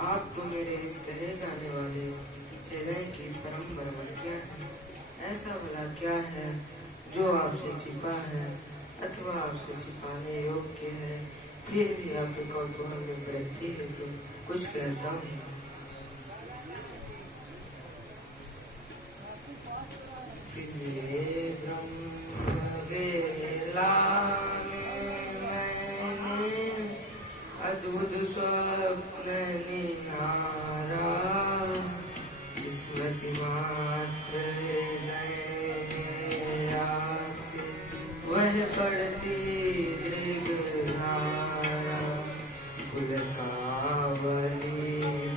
आप तो मेरे इस कहे जाने वाले हृदय की परम बरबड़कियाँ हैं। ऐसा भला क्या है जो आपसे छिपा है अथवा आपसे छिपाने योग्य है, फिर भी आपके कौतूहल में वृद्धि है तो कुछ कहता हूँ। ब्रह्म वेला में मैंने अद्भुत स्वप्न निहारा, स्मृति मात्र में आती वह पड़ती दृग्धारा, फुलकावली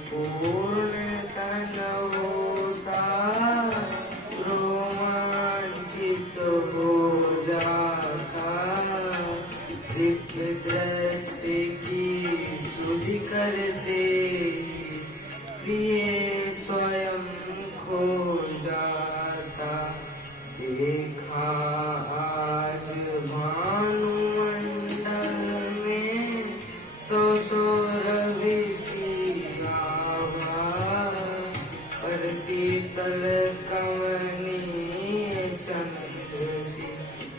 पूर्ण तन होता, रोमांचित हो जाता, दिव्य दृश्य की सुधि करते प्रिय स्वयं खो जाता। देखा आज भानुमंडल में सौ सौ रवि की आभा, पर शीतल कमनीय चंद्र सी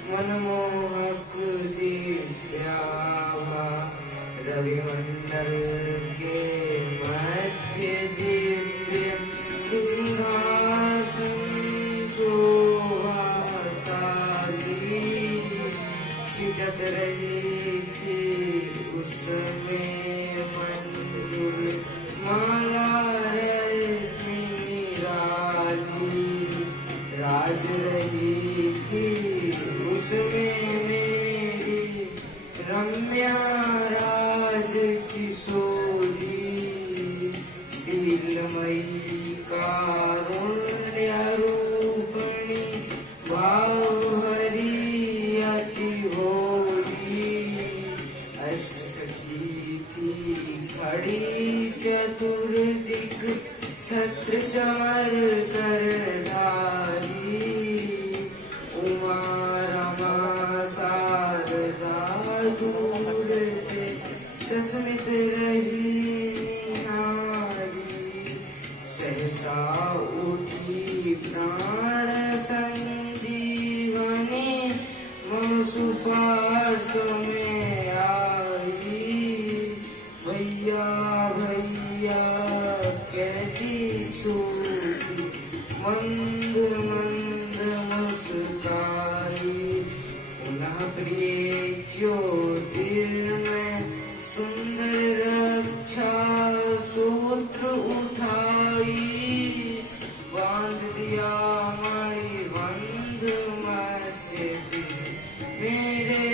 मनमोहक दिव्याभा, रविमंडल के मध्य दिव्य सिंहासन शोभा शाली, छिटक रही थी उसमें मंजुल माला रश्मि निराली, राज रही थी उसमें मेरी रम्या राज किशोरी, शीलमयी कारुण्य रूपिणी भावहरी अति भोली, अष्ट सखी थी खड़ी चतुर्दिक छत्र चमर कर धारी, उमा रमा शारदा दूर थे सस्मित रही निहारी, सहसा उठी प्राण संजीवनी मम सुपार्श में आई, भैया भैया कहती छूटी मंद मंद मुस्काई, पुनः प्रिय ज्योतिर्मय सुंदर रक्षा सूत्र उठाई, बांध दिया मणिबंध मध्य मेरे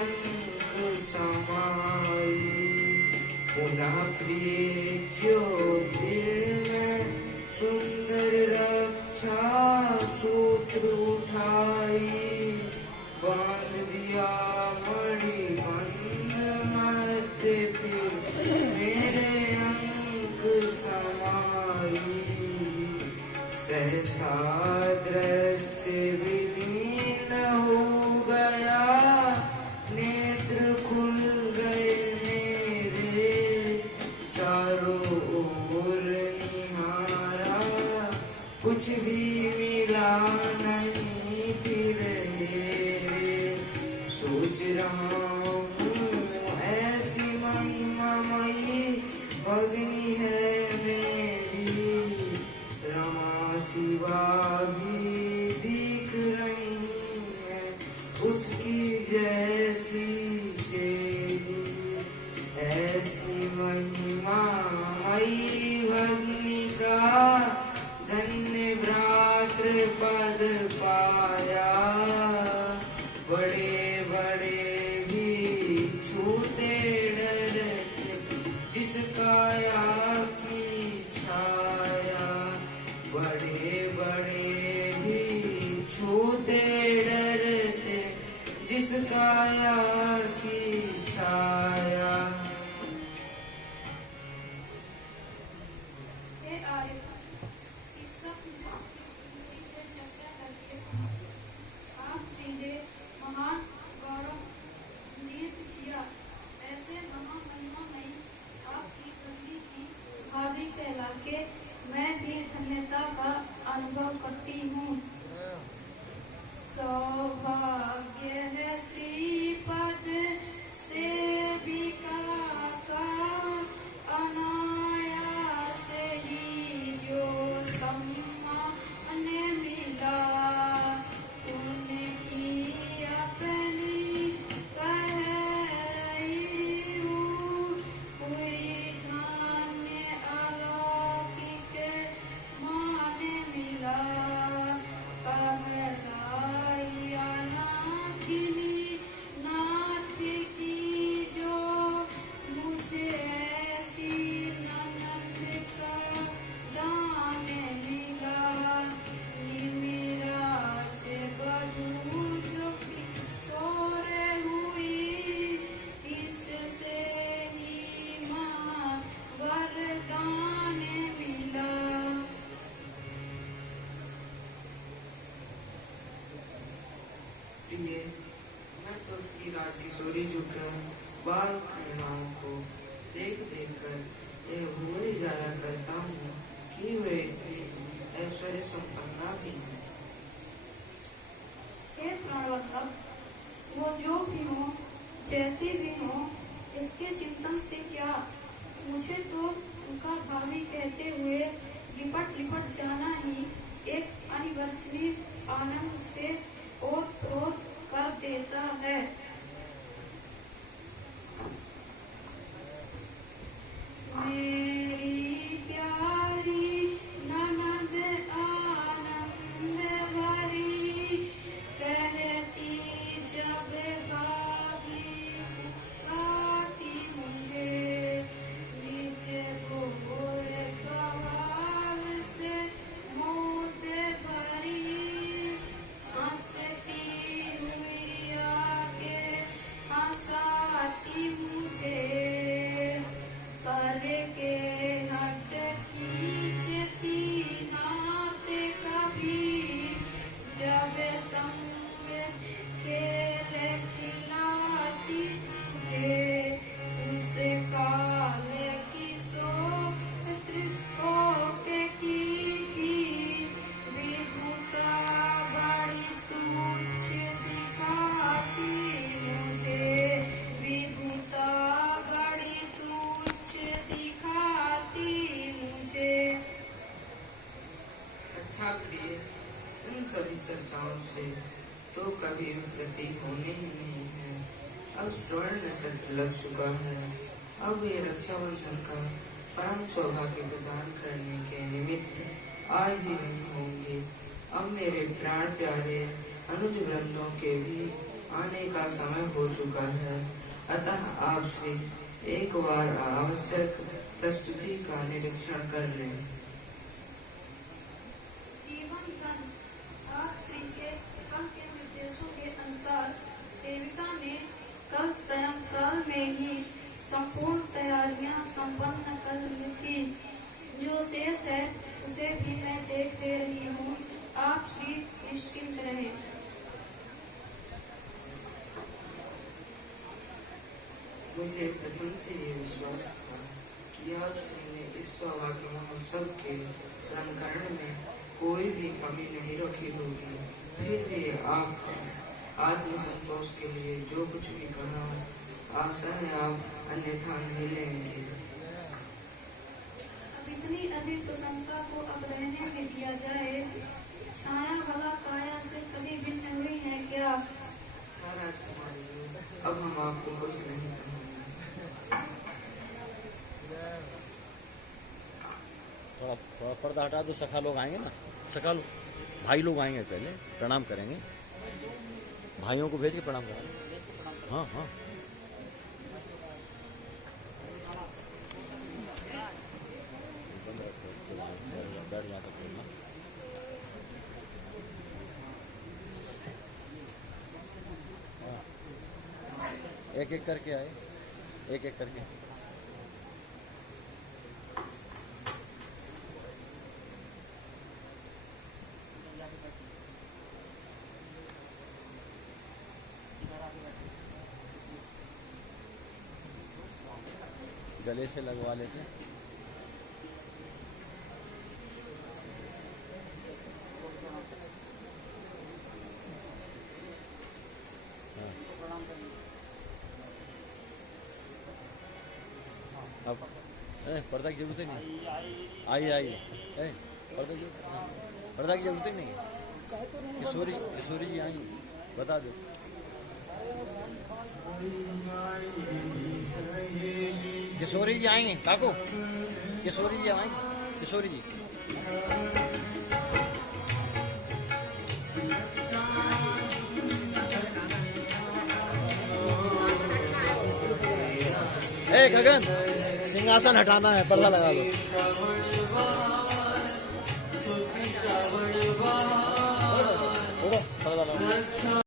अंक समाई, पुनः प्रिय ज्योतिर्मय सुंदर रक्षा सूत्र उठाई, बांध दिया मणिबंध मध्य मेरे अंक समाई, सहसा दृश्य विलीन हो गया, नेत्र खुल गए मेरे, चारों ओर निहारा कुछ भी मिला नहीं फिर हेरे, सोच रहा हूँ ऐसी महिमामयी भगनी है मेरी, रमा शिवा भी दिख रही है उसकी जैसी चेली, ऐसी महिमामयी भगनी का धन्य भ्रातृ पद पाया, बड़े बड़े भी छूते डरते जिस काया की छाया, बड़े बड़े भी छूते डरते जिस काया की छाया। महान गौरव नियुक्त किया, ऐसे महामहिमा नहीं आपकी करनी की मैं भी धन्यता का अनुभव करती हूँ। सौभाग्य है श्रीपद सेविका का, अनायास ही जो सम्मान मिला। उनकी अपनी कह रही हूँ, पूरी धन्य अलौकिक मान मिला। कहलाई अनाथिनी नाथ की जो, मुझे ऐसी ननद का दान मिला। निमिराज बधू जो किशोर हुई, इससे ही माँ वरदान मिला। प्रिय, मैं तो श्री राजकिशोरी जी के बाल क्रीड़ाओं को देख देख कर यह भूल जाया करता हूँ कि वे इतनी ऐश्वर्य संपन्ना भी हैं। हे प्राणवल्लभ, वो जो भी हो, जैसे भी हो, इसके चिंतन से क्या। मुझे तो उनका भावी कहते हुए लिपट लिपट जाना ही एक अनिवर्चनीय आनंद से ओत-प्रोत कर देता है। मेरी प्यारी ननद आनंद भरी, कहती जब भाभी आती मुझे, निज भोर स्वभाव से मोद भरी, हंसती हुई आके हंसाती मुझे। करके हट खींचती नात कभी, जब संग खेल खिलाती मुझे। उस काल की सोत्र होके की विभुता बड़ी तुच्छ दिखाती मुझे। विभुता बड़ी तुच्छ दिखाती मुझे। अच्छा प्रिय, इन सभी चर्चाओं से तो कभी उपलब्धि होनी ही नहीं है। अब श्रवण नक्षत्र लग चुका है। अब ये रक्षाबंधन का परम सौभाग्य प्रदान करने के निमित्त आ ही नहीं होंगे। अब मेरे प्राण प्यारे अनुज वृंदों के भी आने का समय हो चुका है। अतः आप से एक बार आवश्यक प्रस्तुति का निरीक्षण कर लें। जीवन धन, आप श्री के कल के निर्देशों के अनुसार सेविका ने कल सायंकाल में ही संपूर्ण तैयारियां संपन्न कर ली थी। जो शेष है उसे भी मैं देख ले रही हूँ। आप श्री निश्चिंत रहें। मुझे प्रथम से ये विश्वास था कि आप श्री ने इस सौभाग्य महोत्सव के अलंकरण में कोई भी कमी नहीं रखी होगी। फिर भी आप आत्मसंतोष के लिए जो कुछ भी कहा, आशा है आप अन्यथा नहीं लेंगे। अब इतनी अधिक प्रसन्नता को अब रहने में दिया जाए। छाया भला काया से कभी भिन्न हुई है क्या? अच्छा राजकुमारी जी, अब हम आपको कुछ नहीं कहेंगे। थोड़ा पर्दा हटा दो, सखा लोग आएंगे ना, सखा लोग भाई लोग आएंगे, पहले प्रणाम करेंगे, भाइयों को भेज के प्रणाम करेंगे। हाँ हाँ, बैठ जाकर बोलना। एक एक करके आए, एक एक करके। गले से लगवा लेते हैं। अब पर्दा की जरूरत ही नहीं। आई पर्दा की जरूरत ही नहीं। किशोरी जी आई, बता दो। किशोरी जी आएंगे काको, किशोरी जी आएंगे, किशोरी जी। गगन, सिंहासन हटाना है, पर्दा लगा दो। पर्दा लगा।